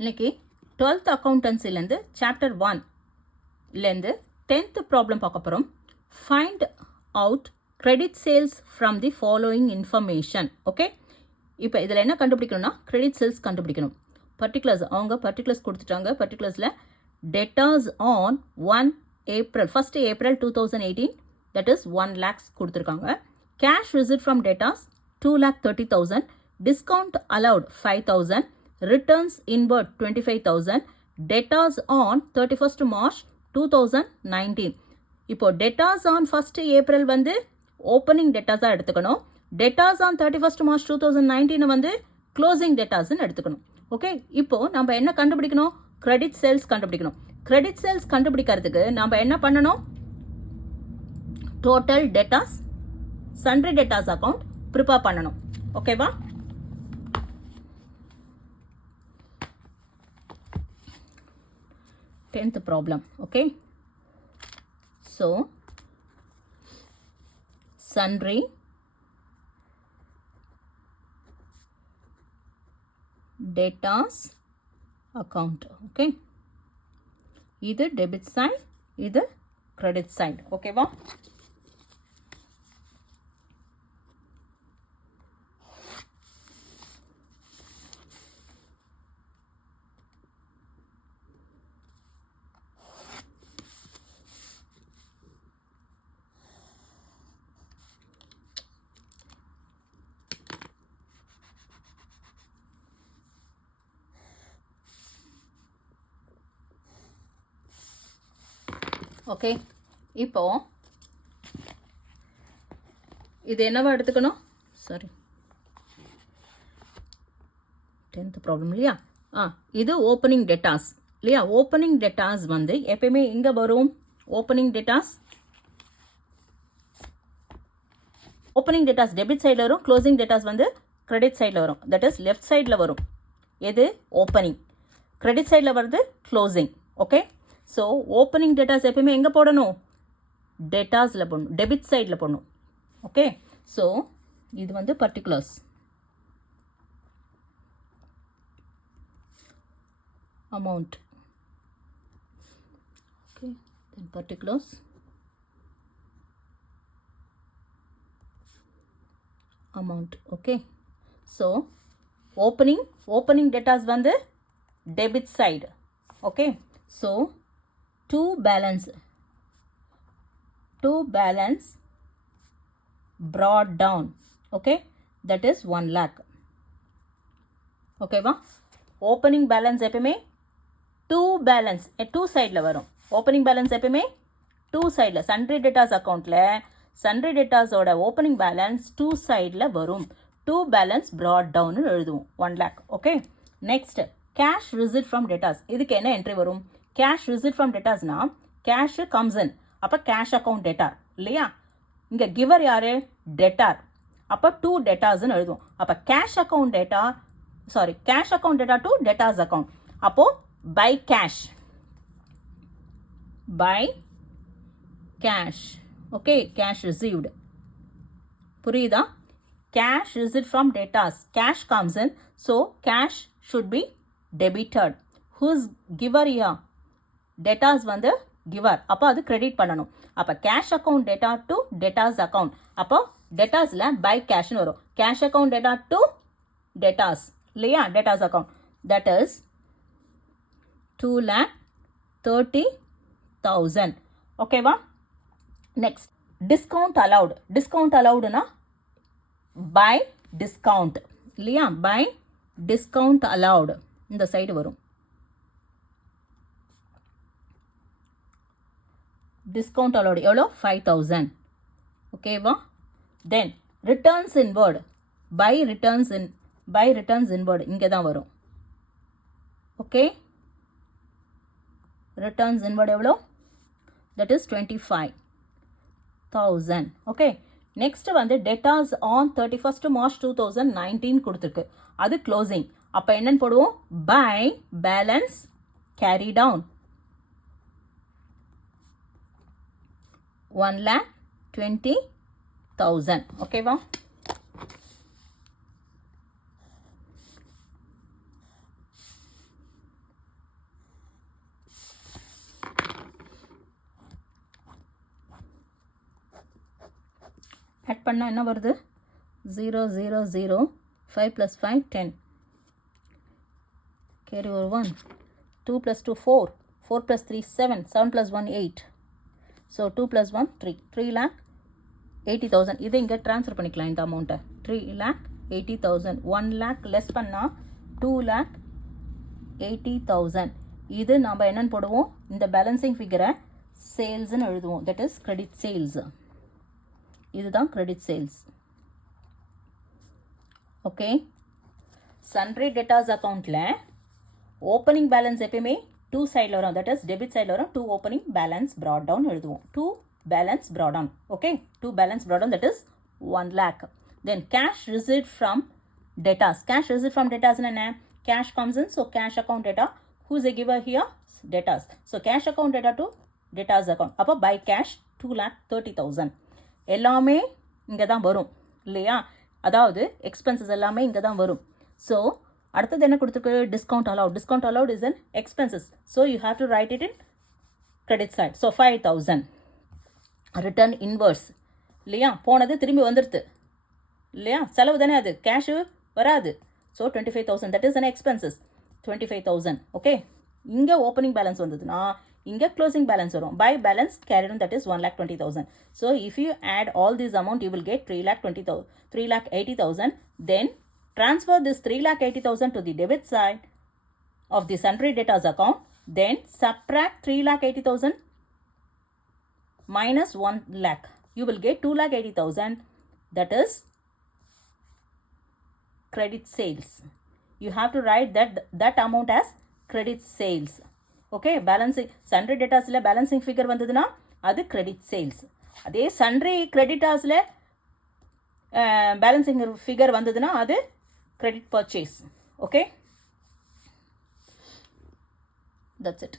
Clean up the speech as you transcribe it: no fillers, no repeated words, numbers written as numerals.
இன்னைக்கு 12th அக்கௌண்டன்சிலேருந்து chapter 1லேருந்து 10th problem பார்க்க போகிறோம். Find out credit sales from the following information. Okay, இப்போ இதில் என்ன கண்டுபிடிக்கணும்னா கிரெடிட் சேல்ஸ் கண்டுபிடிக்கணும். பர்டிகுலர்ஸ் அவங்க பர்டிகுலர்ஸ் கொடுத்துட்டாங்க. பர்டிகுலர்ஸில் debtors on 1st April 2018 that is 1 lakhs கொடுத்துருக்காங்க. Cash receipt from debtors 2,30,000, discount allowed 5,000, returns inward 25,000, debtors on 31st March 2019. இப்போ debtors on 1st April வந்து opening debtors எடுத்துக்கணும். debtors on 31st March 2019 வந்து closing debtors எடுத்துக்கணும். Okay, இப்போ நம்ம என்ன கண்டுபிடிக்கணும்? credit sales கண்டுபிடிக்கணும். credit sales கண்டுபிடிக்கிறதுக்கு நம்ம என்ன பண்ணணும்? total debtors, sundry debtors account prepare பண்ணணும். ஓகேவா? Tenth problem. Okay, so sundry debtors account. Okay, இது debit side, இது credit side. Okay வா? ஓகே, இப்போ இது என்னவா எடுத்துக்கணும்? சாரி, 10th ப்ராப்ளம் இல்லையா? இது ஓப்பனிங் டெட்டாஸ் இல்லையா? ஓப்பனிங் டெட்டாஸ் வந்து எப்பயுமே எங்கே வரும்? ஓப்பனிங் டெட்டாஸ் டெபிட் சைடில் வரும். க்ளோசிங் டெட்டாஸ் வந்து கிரெடிட் சைடில் வரும். தட் இஸ் லெஃப்ட் சைடில் வரும். எது? ஓப்பனிங். கிரெடிட் சைடில் வருது closing. Okay, so opening datas எப்பயுமே எங்கே போடணும்? டேட்டாஸில் போடணும், டெபிட் சைடில் போடணும். ஓகே, ஸோ இது வந்து particulars. Amount. Okay, then particulars, amount. Okay, so opening debtors வந்து debit side. Okay, so to balance brought down. Okay, that is 1 lakh. Okay வா? opening balance எப்பயுமே to balance 2 சைடில் வரும். opening balance எப்பயுமே 2 சைடில். sundry debtors அக்கௌண்ட்டில் sundry debtorsோட opening balance 2 சைடில் வரும். to balance brought down எழுதுவோம் 1 lakh. Okay, next cash receipt from debtors. இதுக்கு என்ன என்ட்ரி வரும்? கேஷ் ரிசிட் ஃப்ரம் டெட்டாஸ்னா கேஷ் கம்ஸ் இன், அப்போ கேஷ் அக்கௌண்ட் டெட்டார் இல்லையா? இங்கே கிவர் யாரு? டெட்டார். அப்போ 2 டெட்டார்ஸ்ன்னு எழுதுவோம். அப்போ cash account debtor to debtors account. அப்போ by cash. Okay, cash received. புரியுதா? Cash receipt from debtors, cash comes in, so cash should be debited. Who's giver? Yeah, debtors வந்து கிவர். அப்போ அது கிரெடிட் பண்ணணும். அப்போ cash account debtor to debtors account. அப்போ டெட்டாஸில் by கேஷ்னு வரும். Cash account debtor to debtors இல்லையா? Debtors account. That is 2,30,000. ஓகேவா? Next discount allowed. டிஸ்கவுண்ட் அலவுடுனா பை டிஸ்கவுண்ட் இல்லையா? பை டிஸ்கவுண்ட் அலவுடு இந்த சைடு வரும். டிஸ்கவுண்ட் அலோடு எவ்வளோ? 5,000. ஓகேவா? Then returns inward. By returns inward இங்கே தான் வரும். ஓகே, ரிட்டர்ன்ஸ் இன்வர்டு எவ்வளோ? That is 25,000. ஓகே, நெக்ஸ்ட் வந்து டெட்டாஸ் ஆன் 31st March 2019 கொடுத்துருக்கு. அது க்ளோசிங். அப்போ என்னன்னு போடுவோம்? By balance carry down 1,20,000. ஓகேவா? ஆட் பண்ணால் என்ன வருது 0 0 0 5 plus 5 10 carry over 1 2 plus 2 4 4 plus 3 7 7 plus 1 8 so 2 plus 1 3 3 lakh 80,000 இதை இங்கே ட்ரான்ஸ்ஃபர் பண்ணிக்கலாம் இந்த அமௌண்ட்டை 3 lakh 80,000 1 lakh லெஸ் பண்ணால் 2 lakh 80,000 இது நம்ம என்னன்னு போடுவோம் இந்த பேலன்சிங் ஃபிகரை சேல்ஸ்ன்னு எழுதுவோம் தட் இஸ் கிரெடிட் சேல்ஸ் இதுதான் credit sales okay sundry debtors அக்கௌண்ட்டில் ஓப்பனிங் பேலன்ஸ் எப்பயுமே 2 சைடில் வரும் தட் இஸ் டெபிட் சைடில் வரும் 2 ஓப்பனிங் பேலன்ஸ் ப்ராட் டவுன் எழுதுவோம் 2 balance brought down okay 2 balance brought down that is 1 lakh then cash received from debtors cash received from debtors என்ன cash comes in so cash account data who is a giver here debtors so cash account data to debtors account அப்போ by cash 2,30,000 எல்லாமே இங்கே தான் வரும் இல்லையா அதாவது expenses எல்லாமே இங்கே தான் வரும் ஸோ அடுத்தது என்ன கொடுத்துருக்கு discount allowed is an expenses so you have to write it in credit side so 5,000 return inverse இல்லையா போனது திரும்பி வந்துடுது இல்லையா செலவு தானே அது கேஷு வராது so 25,000 that is an expenses 25,000 okay இங்கே ஓப்பனிங் பேலன்ஸ் வந்ததுன்னா இங்கே க்ளோசிங் பேலன்ஸ் வரும் by balance carried that is 1,20,000 so if you add all this amount you will get 3,80,000 then transfer this 3,80,000 to the debit side of the sundry debtors account then subtract 3,80,000 minus 1 lakh you will get 2,80,000 that is credit sales you have to write that amount as credit sales okay balancing sundry debtors la balancing figure vandaduna adu credit sales adhe sundry creditors la balancing figure vandaduna adu credit purchase okay that's it